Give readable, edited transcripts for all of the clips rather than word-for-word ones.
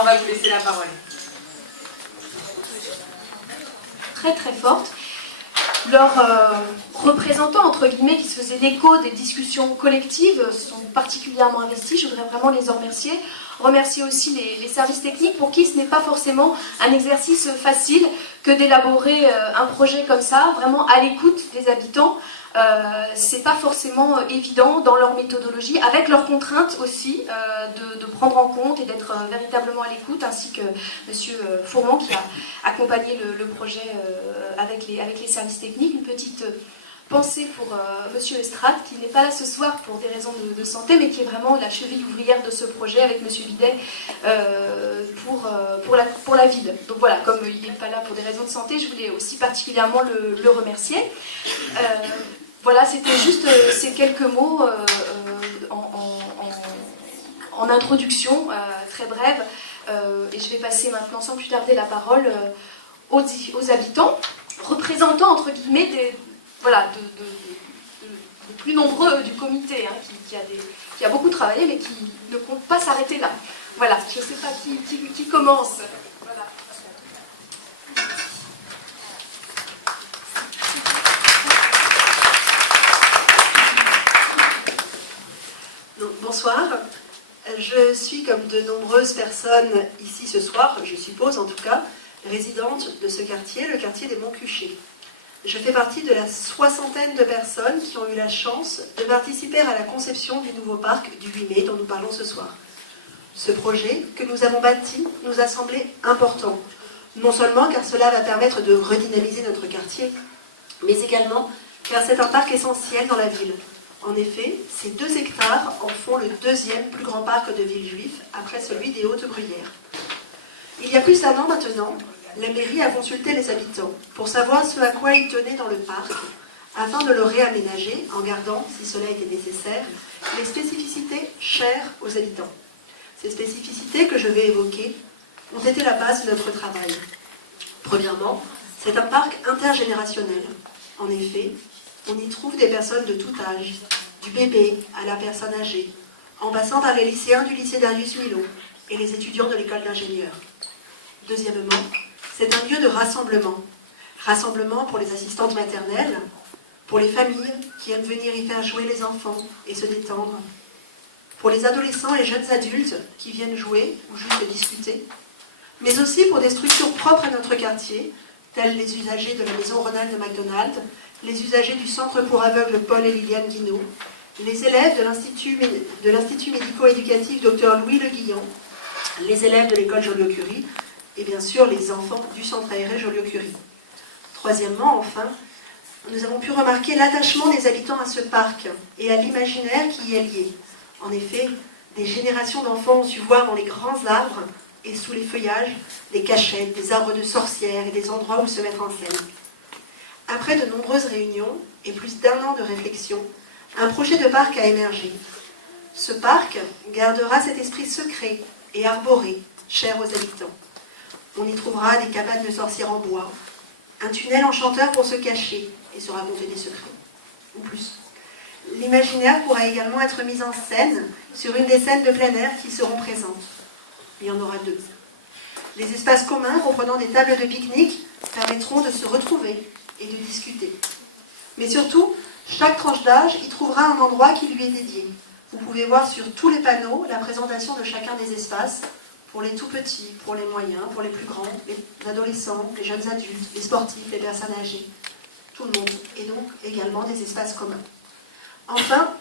on va vous laisser la parole. Très très forte. Leurs représentants, entre guillemets, qui se faisaient l'écho des discussions collectives, sont particulièrement investis. Je voudrais vraiment les en remercier. Remercier aussi les services techniques pour qui ce n'est pas forcément un exercice facile que d'élaborer un projet comme ça, vraiment à l'écoute des habitants. C'est pas forcément évident dans leur méthodologie, avec leurs contraintes aussi, de prendre en compte et d'être véritablement à l'écoute, ainsi que M. Fourmont qui a accompagné le projet avec les services techniques. Une petite pensée pour M. Estrade, qui n'est pas là ce soir pour des raisons de santé, mais qui est vraiment la cheville ouvrière de ce projet avec M. Bidet pour la ville. Donc voilà, comme il n'est pas là pour des raisons de santé, je voulais aussi particulièrement le remercier. Voilà, c'était juste ces quelques mots en introduction, très brève. Et je vais passer maintenant, sans plus tarder, la parole aux habitants, représentants, entre guillemets, de plus nombreux du comité, hein, qui a beaucoup travaillé, mais qui ne compte pas s'arrêter là. Voilà, je ne sais pas qui commence. Voilà. Bonsoir, je suis comme de nombreuses personnes ici ce soir, je suppose en tout cas, résidente de ce quartier, le quartier des Monts-Cuchés. Je fais partie de la 60aine de personnes qui ont eu la chance de participer à la conception du nouveau parc du 8 mai dont nous parlons ce soir. Ce projet que nous avons bâti nous a semblé important, non seulement car cela va permettre de redynamiser notre quartier, mais également car c'est un parc essentiel dans la ville. En effet, ces 2 hectares en font le 2e plus grand parc de Villejuif, après celui des Hautes-Bruyères. Il y a plus d'1 an maintenant, la mairie a consulté les habitants pour savoir ce à quoi ils tenaient dans le parc, afin de le réaménager en gardant, si cela était nécessaire, les spécificités chères aux habitants. Ces spécificités que je vais évoquer ont été la base de notre travail. Premièrement, c'est un parc intergénérationnel. En effet, on y trouve des personnes de tout âge, du bébé à la personne âgée, en passant par les lycéens du lycée Darius Milhaud et les étudiants de l'école d'ingénieurs. Deuxièmement, c'est un lieu de rassemblement. Rassemblement pour les assistantes maternelles, pour les familles qui aiment venir y faire jouer les enfants et se détendre, pour les adolescents et jeunes adultes qui viennent jouer ou juste discuter, mais aussi pour des structures propres à notre quartier, telles les usagers de la maison Ronald McDonald, les usagers du centre pour aveugles Paul et Liliane Guinaud, les élèves de l'Institut médico-éducatif Dr Louis Le Guillon, les élèves de l'école Joliot-Curie et bien sûr les enfants du centre aéré Joliot-Curie. Troisièmement, enfin, nous avons pu remarquer l'attachement des habitants à ce parc et à l'imaginaire qui y est lié. En effet, des générations d'enfants ont su voir dans les grands arbres et sous les feuillages des cachettes, des arbres de sorcières et des endroits où se mettre en scène. Après de nombreuses réunions et plus d'1 an de réflexion, un projet de parc a émergé. Ce parc gardera cet esprit secret et arboré, cher aux habitants. On y trouvera des cabanes de sorcières en bois, un tunnel enchanteur pour se cacher et se raconter des secrets, ou plus. L'imaginaire pourra également être mis en scène sur une des scènes de plein air qui seront présentes. Il y en aura 2. Les espaces communs comprenant des tables de pique-nique permettront de se retrouver et de discuter. Mais surtout, chaque tranche d'âge y trouvera un endroit qui lui est dédié. Vous pouvez voir sur tous les panneaux la présentation de chacun des espaces, pour les tout petits, pour les moyens, pour les plus grands, les adolescents, les jeunes adultes, les sportifs, les personnes âgées, tout le monde, et donc également des espaces communs. Enfin,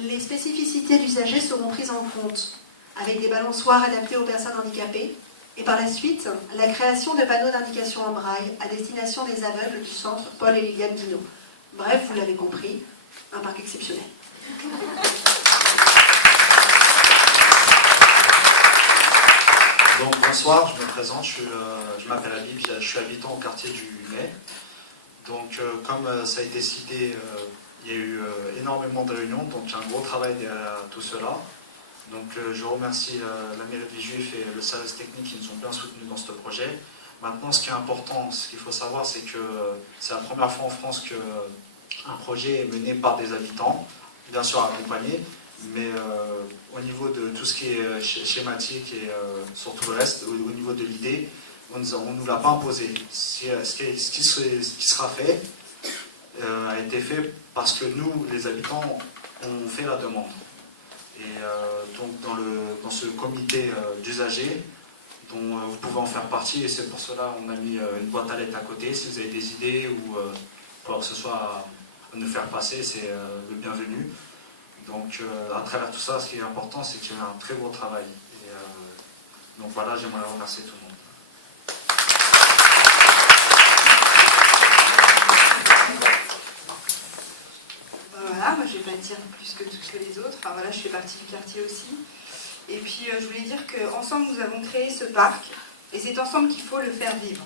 les spécificités d'usagers seront prises en compte, avec des balançoires adaptés aux personnes handicapées, et par la suite, la création de panneaux d'indication en braille à destination des aveugles du centre Paul et Liliane Guinaud. Bref, vous l'avez compris, un parc exceptionnel. Donc bonsoir, je me présente, je m'appelle Habib, je suis habitant au quartier du Mai. Donc comme ça a été cité, il y a eu énormément de réunions, donc il y a un gros travail derrière tout cela. Donc je remercie la mairie de Villejuif et le service technique qui nous ont bien soutenus dans ce projet. Maintenant, ce qui est important, ce qu'il faut savoir, c'est que c'est la première fois en France qu'un projet est mené par des habitants, bien sûr accompagnés, Mais au niveau de tout ce qui est schématique et sur tout le reste, au niveau de l'idée, on ne nous l'a pas imposé. Ce qui sera fait a été fait parce que nous, les habitants, on fait la demande. Et donc dans ce comité d'usagers, dont vous pouvez en faire partie, et c'est pour cela qu'on a mis une boîte à lettres à côté. Si vous avez des idées ou quoi que ce soit à nous faire passer, c'est le bienvenu. Donc à travers tout ça, ce qui est important, c'est qu'il y a un très beau travail. Et, donc voilà, j'aimerais remercier tout le monde. Voilà, moi je ne vais pas dire plus que tous les autres. Enfin voilà, je fais partie du quartier aussi. Et puis je voulais dire qu'ensemble nous avons créé ce parc et c'est ensemble qu'il faut le faire vivre.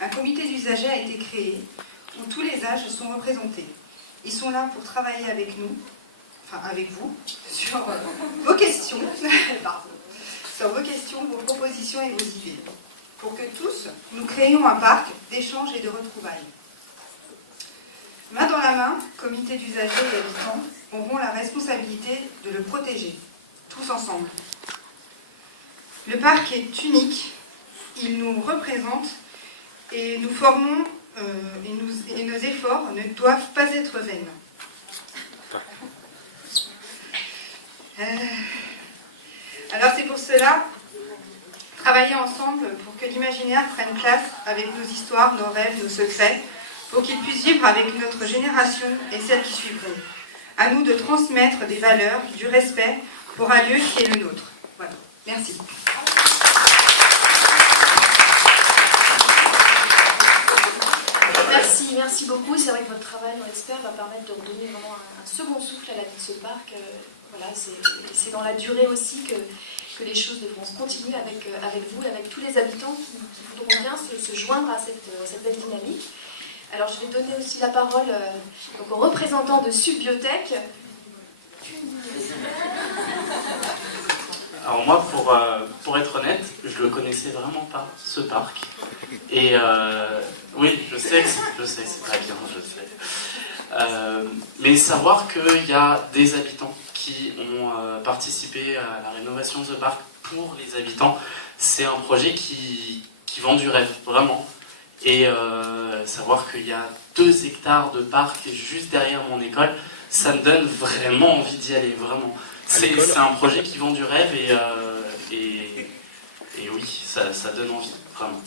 Un comité d'usagers a été créé où tous les âges sont représentés. Ils sont là pour travailler avec nous, enfin avec vous, sur vos questions, pardon, sur vos questions, vos propositions et vos idées, pour que tous nous créions un parc d'échanges et de retrouvailles. Main dans la main, comité d'usagers et habitants auront la responsabilité de le protéger, tous ensemble. Le parc est unique, il nous représente et nous formons et nos efforts ne doivent pas être vains. Alors c'est pour cela, travailler ensemble pour que l'imaginaire prenne place avec nos histoires, nos rêves, nos secrets, pour qu'il puisse vivre avec notre génération et celles qui suivront. À nous de transmettre des valeurs, du respect pour un lieu qui est le nôtre. Voilà. Merci. Merci beaucoup. C'est vrai que votre travail, on l'espère, va permettre de redonner vraiment un second souffle à la vie de ce parc. Voilà, c'est dans la durée aussi que les choses devront se continuer avec vous et avec tous les habitants qui voudront bien se joindre à cette belle dynamique. Alors je vais donner aussi la parole donc, aux représentants de Subbiotech. Alors moi, pour être honnête, je le connaissais vraiment pas, ce parc. Et oui, je sais, c'est pas bien, je sais. Mais savoir qu'il y a des habitants qui ont participé à la rénovation de ce parc pour les habitants, c'est un projet qui vend du rêve, vraiment. Et savoir qu'il y a 2 hectares de parc juste derrière mon école, ça me donne vraiment envie d'y aller, vraiment. C'est un projet qui vend du rêve et oui, ça donne envie, vraiment.